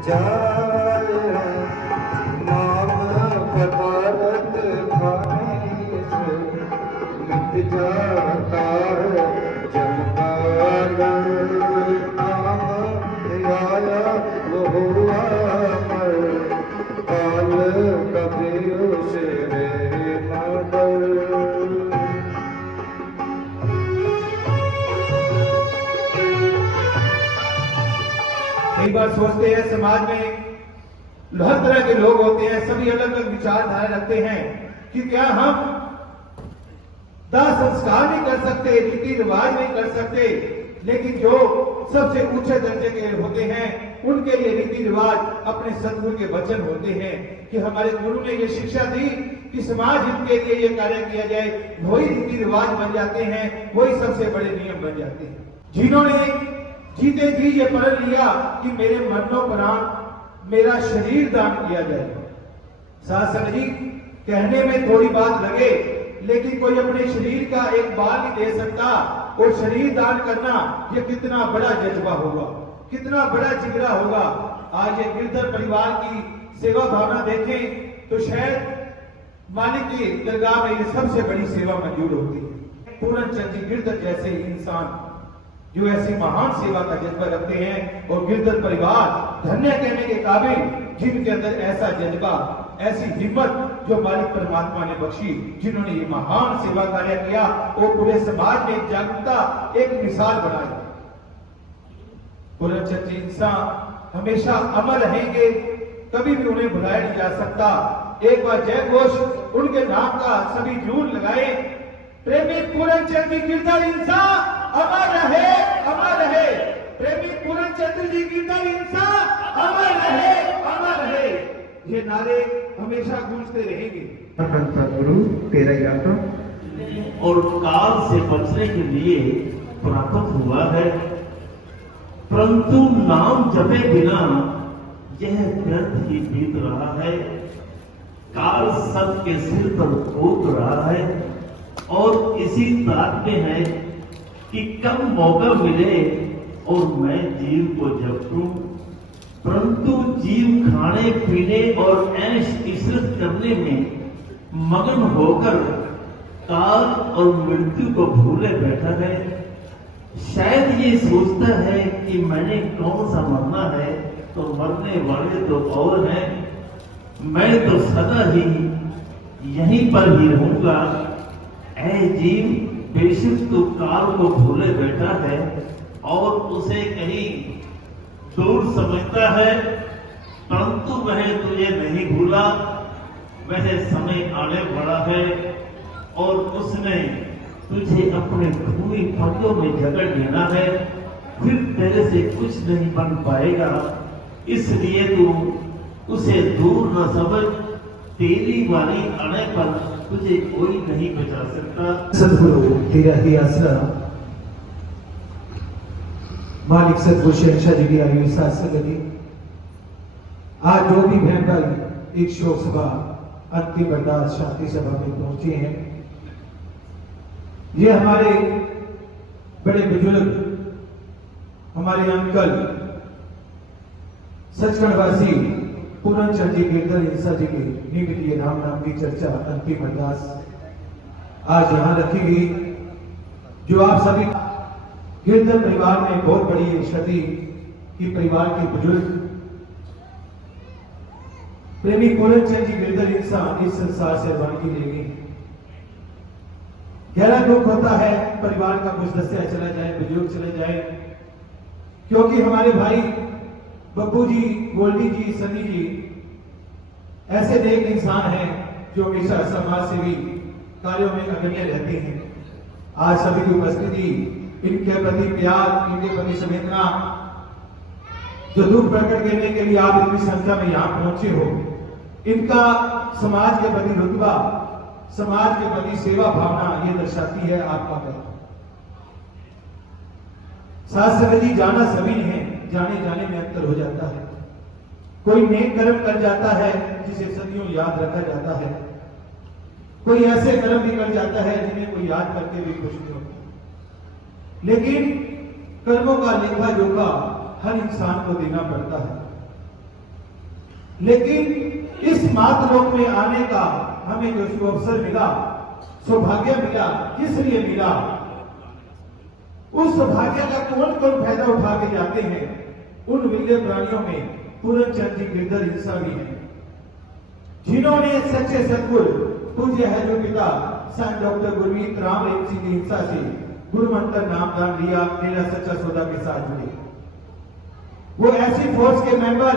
जाय नाम पदारथ खाने से मिट जाता है जब काल नाम आया वो हुआ अमर काल कभी उसे न डर। कई बार सोचते हैं समाज में हर तरह के लोग होते हैं, सभी अलग अलग विचारधारा रखते हैं कि क्या हम दाह संस्कार नहीं कर सकते, रीति रिवाज नहीं कर सकते, लेकिन जो सबसे ऊंचे दर्जे के होते हैं उनके लिए रीति रिवाज अपने सदगुरु के वचन होते हैं कि हमारे गुरु ने ये शिक्षा दी कि समाज हित के लिए ये कार्य किया जाए, वही रीति रिवाज बन जाते हैं, वही सबसे बड़े नियम बन जाते हैं। जिन्होंने जीते जी ये प्रण लिया कि मेरे मरणोपरांत मेरा शरीर दान किया जाए। साथ संग जी, कहने में थोड़ी बात लगे, लेकिन कोई अपने शरीर का एक बाल नहीं दे सकता, और शरीर दान करना ये कितना बड़ा जज्बा होगा, कितना बड़ा जिगरा होगा। आज ये गिरधर परिवार की सेवा भावना देखें तो शायद मालिक की दरगाह में ये सबसे बड़ी सेवा मंजूर होती है। पूरन चंद जी गिरधर जैसे इंसान जो ऐसी महान सेवा का जज्बा रखते हैं, और गिरधर परिवार धन्य कहने के काबिल, जिनके अंदर ऐसा जज्बा, ऐसी हिम्मत जो मालिक परमात्मा ने बख्शी, जिन्होंने ये महान सेवा कार्य किया और पूरे समाज में जागरूकता एक मिसाल बनाई। पूरन चंद जी इंसान हमेशा अमर रहेंगे, कभी भी उन्हें भुलाया नहीं जा सकता। एक बार जय घोष उनके नाम का सभी जरूर लगाए। प्रेमी पूरन चंद जी गिरधर इंसान अमर रहे, अमर रहे। प्रेमी पूरन चंद्र जी गिरधर इंसान अमर रहे, अमर रहे। ये नारे हमेशा गूंजते रहेंगे। सदगुरु तेरा यात्रा और काल से बचने के लिए प्राप्त हुआ है, परंतु नाम जपे बिना यह व्यर्थ ही बीत रहा है। काल सबके सिर पर थोप रहा है, और इसी ताक में है कि कब मौका मिले और मैं जीव को जपूं, परंतु जीव खाने पीने और ऐश इशरत करने में मगन होकर काल और मृत्यु को भूले बैठा है। शायद ये सोचता है कि मैंने कौन सा मरना है, तो मरने वाले तो और हैं, मैं तो सदा ही यहीं पर ही रहूंगा। ऐ जीव, बेशक तू काल को भूले बैठा है और उसे कहीं दूर समझता है, परंतु वह तुझे नहीं भूला। वह समय आने वाला है और उसने तुझे अपने खूनी पत्तों में जकड़ लेना है, फिर तेरे से कुछ नहीं बन पाएगा। इसलिए तू उसे दूर न समझ, तेरी बारी आने पर तुझे कोई नहीं बचा सकता। सदगुरु तेरा ही आसरा, मालिक सदगुरु शहंशाह जी की आयु साथ संगति। आज जो भी बहन भाई एक शोक सभा अंतिम अरदास शांति सभा में पहुंचे हैं, ये हमारे बड़े बुजुर्ग, हमारे अंकल सचखंडवासी पूरन चंद जी गिरधर इंसा जी के निमित्त राम नाम की चर्चा अंतिम अरदास आज यहां रखी गई। जो आप सभी गिरधर परिवार में बहुत बड़ी क्षति की परिवार के बुजुर्ग प्रेमी पूरन चंद जी गिरधर इंसान इस संसार से रवानगी ले गई। गहरा दुख होता है परिवार का कुछ दस्या चला जाए, बुजुर्ग चले जाए, क्योंकि हमारे भाई बब्बू जी, गोल्डी जी, सनी जी ऐसे नेक इंसान हैं जो हमेशा समाज सेवी कार्यों में अग्रणी रहते हैं। आज सभी की उपस्थिति, इनके प्रति प्यार, इनके प्रति संवेदना, जो दुख प्रकट करने के लिए आप इतनी संख्या में यहाँ पहुंचे हो, इनका समाज के प्रति रुतबा, समाज के प्रति सेवा भावना ये दर्शाती है आपका कर्म। साथ संगत जी, जाना सभी है, जाने जाने में अंतर हो जाता है। कोई नेक कर्म कर जाता है जिसे सदियों याद रखा जाता है, कोई ऐसे कर्म भी कर जाता है जिन्हें कोई याद करके भी खुश नहीं होता। लेकिन कर्मों का लेखा जोखा हर इंसान को देना पड़ता है। लेकिन इस मातलोक में आने का हमें जो शुभ अवसर मिला, सौभाग्य मिला, किस लिए मिला, उस सौभाग्य का कौन कौन फायदा उठा के जाते हैं। उन विरले प्राणियों में पूरन चंद जी गिरधर हिंसा भी है, जिन्होंने सच्चे सदगुरु पूज्य है जो पिता संत डॉक्टर गुरमीत राम रेम सिंह की हिंसा से गुरु मंत्र नामदान लिया, मेरा सच्चा सौदा के साथ जुड़े। वो ऐसी फोर्स के मेंबर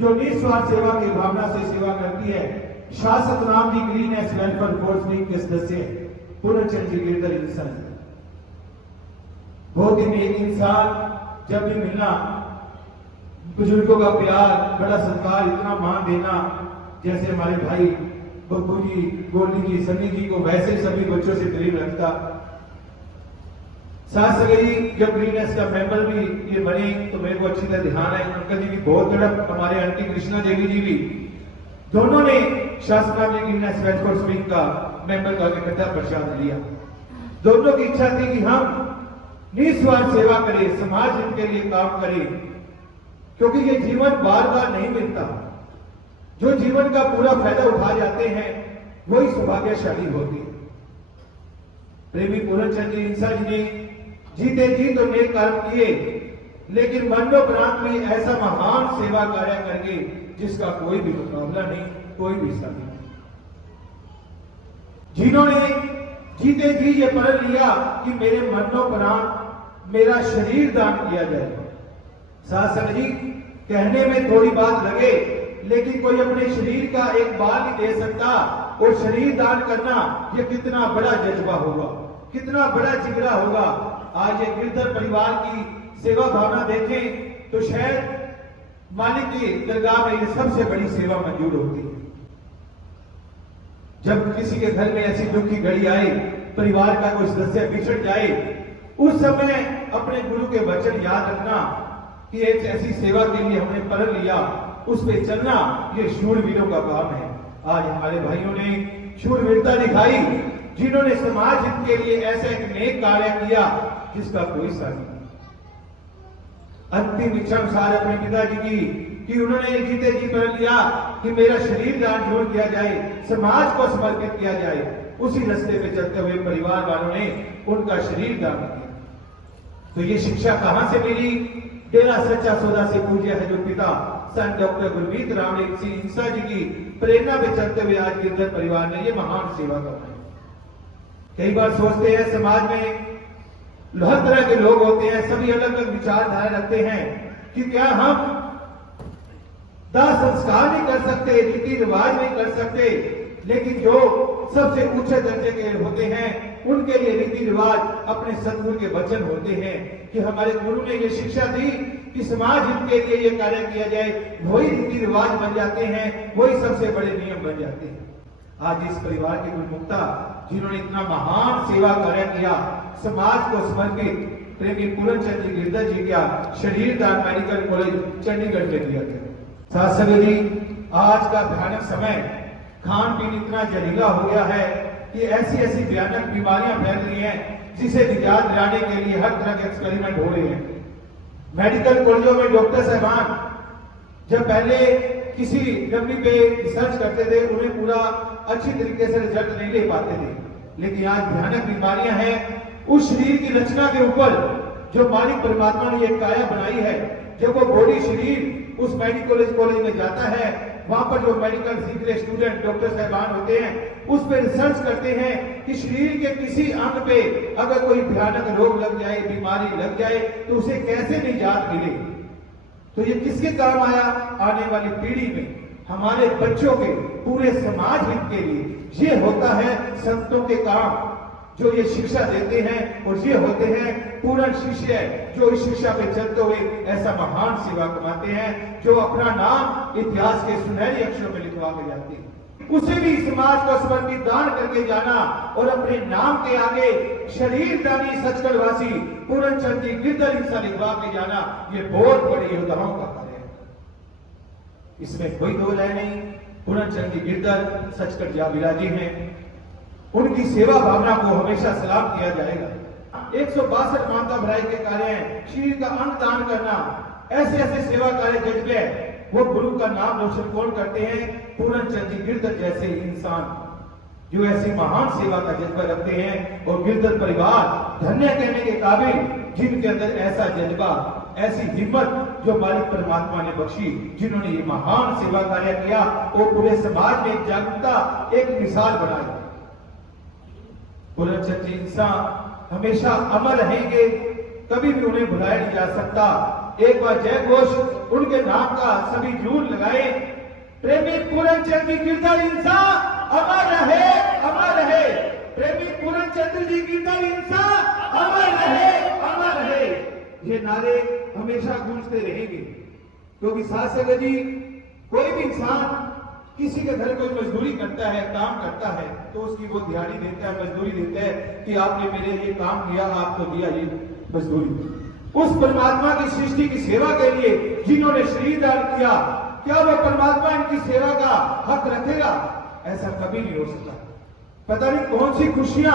जो निस्वार्थ सेवा की भावना से सेवा करती है, शासक नाम दी ग्रीनेस वेलफेयर फोर्स लीग के सदस्य पूरन चंद जी गिरधर इंसान। बहुत ही नेक इंसान, जब भी मिलना बुजुर्गों का प्यार, बड़ा सत्कार, इतना मान देना, जैसे हमारे भाई बब्बू जी, गोल्डी जी, सनी जी को वैसे सभी बच्चों से करीब रखता। साथ सगे जब ग्रीनेस का मेंबर भी ये बने तो मेरे को अच्छी तरह ध्यान है, उनका जी भी बहुत तड़प, हमारे आंटी कृष्णा देवी जी भी, दोनों ने शासना में ग्रीनेस वेलफेयर विंग का मेंबर का इकट्ठा प्रसाद लिया। दोनों की इच्छा थी कि हम निस्वार्थ सेवा करें, समाज हित के लिए काम करें, क्योंकि ये जीवन बार बार नहीं मिलता। जो जीवन का पूरा फायदा उठा जाते हैं वही सौभाग्यशाली होती है। प्रेमी पूरन चंद जी इंसा जी ने जीते जी तो नेक कर्म किए, लेकिन मरणोपरांत में ऐसा महान सेवा कार्य करके जिसका कोई भी मुकाबला नहीं, कोई भी साथी नहीं, जिन्होंने जीते जी ये प्रण लिया कि मेरे मरणोपरांत मेरा शरीर दान किया जाएगा। शासक जी, कहने में थोड़ी बात लगे, लेकिन कोई अपने शरीर का एक बाल नहीं दे सकता, और शरीर दान करना ये कितना बड़ा जज्बा होगा, कितना बड़ा जिगरा होगा। आज ये गिरधर परिवार की सेवा भावना देखें तो शायद मालिक की दरगाह में ये सबसे बड़ी सेवा मंजूर होती है। जब किसी के घर में ऐसी दुख की घड़ी आए, परिवार का कोई सदस्य बिछड़ जाए, उस समय अपने गुरु के वचन याद रखना कि एक ऐसी सेवा के लिए हमने प्रण लिया, उस पे चलना ये शूरवीरों का काम है। आज हमारे भाइयों ने शूरवीरता दिखाई, जिन्होंने समाज हित के लिए ऐसा एक नेक कार्य किया जिसका कोई साथी नहीं। अंतिम इच्छा अनुसार अपने पिताजी की कि उन्होंने जीते जी प्रण लिया कि मेरा शरीर दान जरूर किया जाए, समाज को समर्पित किया जाए। उसी रास्ते पे चलते हुए परिवार वालों ने उनका शरीर दान किया। तो ये शिक्षा कहां से मिली? डेरा सच्चा सौदा से पूज्य है जो पिता संत डॉक्टर गुरमीत राम रेम सिंह इंसा जी की प्रेरणा में चलते हुए आज गिरधर परिवार ने ये महान सेवा करना है। कई बार सोचते हैं समाज में हर तरह के लोग होते हैं, सभी अलग अलग विचारधारा रखते हैं कि क्या हम दाह संस्कार नहीं कर सकते, रीति रिवाज नहीं कर सकते, लेकिन जो सबसे ऊंचे दर्जे के होते हैं उनके लिए रीति रिवाज अपने सदगुरु के वचन होते हैं कि हमारे गुरु ने ये शिक्षा दी कि समाज हित के लिए ये कार्य किया जाए, वही रीति रिवाज बन जाते हैं, वही सबसे बड़े नियम बन जाते हैं। आज इस परिवार के गुरुमुक्ता जिन्होंने इतना महान सेवा कार्य किया, समाज को समर्पित प्रेमी पूरन चंद जी गिरधर जी का शरीर दान मेडिकल कॉलेज चंडीगढ़ में दिया गया। साथ जी, आज का भयानक समय, खान पीन इतना जहरीला हो गया है कि ऐसी ऐसी भयानक बीमारियां फैल रही हैं जिसे निजात दिलाने के लिए हर तरह के एक्सपेरिमेंट हो रहे हैं। मेडिकल कॉलेजों में डॉक्टर साहबान जब पहले किसी डब्ल्यू पे रिसर्च करते थे, उन्हें पूरा अच्छी तरीके से रिजल्ट नहीं ले पाते थे, लेकिन आज भयानक बीमारियां हैं। उस शरीर की रचना के ऊपर जो मालिक परमात्मा ने ये काया बनाई है, जब वो बॉडी शरीर उस मेडिकल कॉलेज में जाता है, वहां पर जो मेडिकल सीख रहे स्टूडेंट डॉक्टर साहबान होते हैं उस पर रिसर्च करते हैं कि शरीर के किसी अंग पे अगर कोई भयानक रोग लग जाए, बीमारी लग जाए, तो उसे कैसे निजात मिले। तो ये किसके काम आया? आने वाली पीढ़ी में हमारे बच्चों के, पूरे समाज हित के लिए ये होता है संतों के काम जो ये शिक्षा देते हैं, और ये होते हैं पूर्ण शिष्य जो इस शिक्षा पे चलते हुए ऐसा महान सेवा कमाते हैं, जो अपना नाम इतिहास के सुनहरे अक्षरों में लिखवा के जाते हैं। उसे भी समाज को समर्पित दान करके जाना और अपने नाम के आगे शरीर दानी सचखंड वासी पूरन चंद जी गिरधर इंसा लिखवा के जाना, ये बहुत बड़ी योद्धाओं का कार्य है, इसमें कोई दो राय नहीं। पूरन चंद जी गिरधर सचखंड जा विराजी हैं, उनकी सेवा भावना को हमेशा सलाम किया जाएगा। 162 मानता भलाई के कार्य हैं, शरीर का अंग दान करना, ऐसे ऐसे सेवा कार्य जज्बे वो गुरु का नाम रोशन कौन करते हैं? पूरन चंद जी गिरधर जैसे इंसान जो ऐसी महान सेवा का जज्बा रखते हैं, और गिरधर परिवार धन्य कहने के काबिल, जिनके अंदर ऐसा जज्बा, ऐसी हिम्मत जो मालिक परमात्मा ने बख्शी, जिन्होंने ये महान सेवा कार्य किया, वो पूरे समाज में एक जागरूकता, एक मिसाल बनाई। पूरन चंद जी इंसान हमेशा अमर रहेंगे, कभी भी उन्हें भुलाया नहीं जा सकता। एक बार जय घोष उनके नाम का सभी जरूर लगाए। प्रेमी पूरन चंद जी गिरधर इंसान अमर रहे, अमर रहे। प्रेमी पूरन चंद्र जी गिरधर इंसान अमर रहे, अमर रहे। ये नारे हमेशा गूंजते रहेंगे, क्योंकि साथ संगत जी, कोई भी इंसान किसी के घर कोई मजदूरी करता है, काम करता है, तो उसकी वो दिहाड़ी देता है, मजदूरी देता है कि आपने मेरे ये काम किया, आपको दिया ये मजदूरी। उस परमात्मा की सृष्टि की सेवा के लिए जिन्होंने शरीर दान किया, क्या वो परमात्मा इनकी सेवा का हक रखेगा? ऐसा कभी नहीं हो सकता। पता नहीं कौन सी खुशियां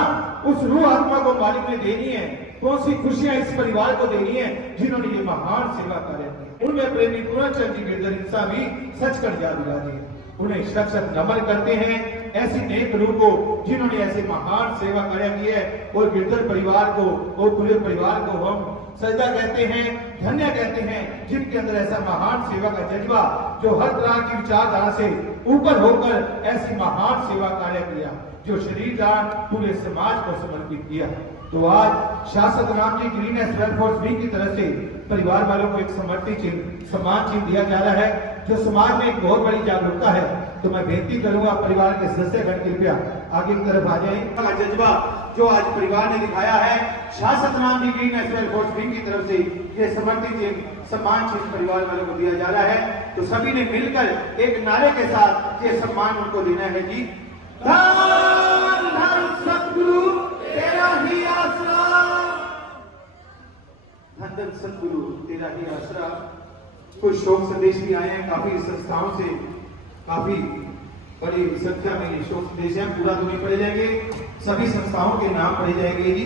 उस रूह आत्मा को मालिक ने देनी है, कौन सी खुशियां इस परिवार को देनी है जिन्होंने ये महान सेवा कार्य किया। उनमें प्रेमी पूरन चंद जी गिरधर इंसान भी सच कर याद दिला दिए। उन्हें शत नमन करते हैं ऐसी नेक रूह को जिन्होंने ऐसे महान सेवा कार्य किए है, और गिरधर परिवार को और पूरे परिवार को हम सजदा कहते हैं, धन्य कहते हैं, जिनके अंदर ऐसा महान सेवा का जज्बा, जो हर तरह की विचारधारा से ऊपर होकर ऐसी महान सेवा कार्य किया, जो शरीर दान पूरे समाज को समर्पित किया। तो आज शासक Ram ji green welfare wing की तरफ से परिवार वालों को एक समर्पित चिन्ह, सम्मान चिन्ह दिया जा रहा है, जो समाज में एक बहुत बड़ी जागरूकता है। तो मैं बेनती करूंगा परिवार के सदस्यगण कृपया आगे की तरफ आ जाए। जज्बा जो आज परिवार ने दिखाया है, शासक Ram ji green welfare wing की तरफ से ये समर्पित चिन्ह, सम्मान चिन्ह परिवार वालों को दिया जा रहा है। तो सभी ने मिलकर एक नारे के साथ ये सम्मान उनको देना है जी। धन धन सतगुरु तेरा ही आसरा, धन धन सतगुरु तेरा ही आसरा। कुछ शोक संदेश भी आए हैं काफी संस्थाओं से, काफी बड़ी संख्या में शोक संदेश है, पूरा तो नहीं पढ़े जाएंगे, सभी संस्थाओं के नाम पढ़े जाएंगे जी।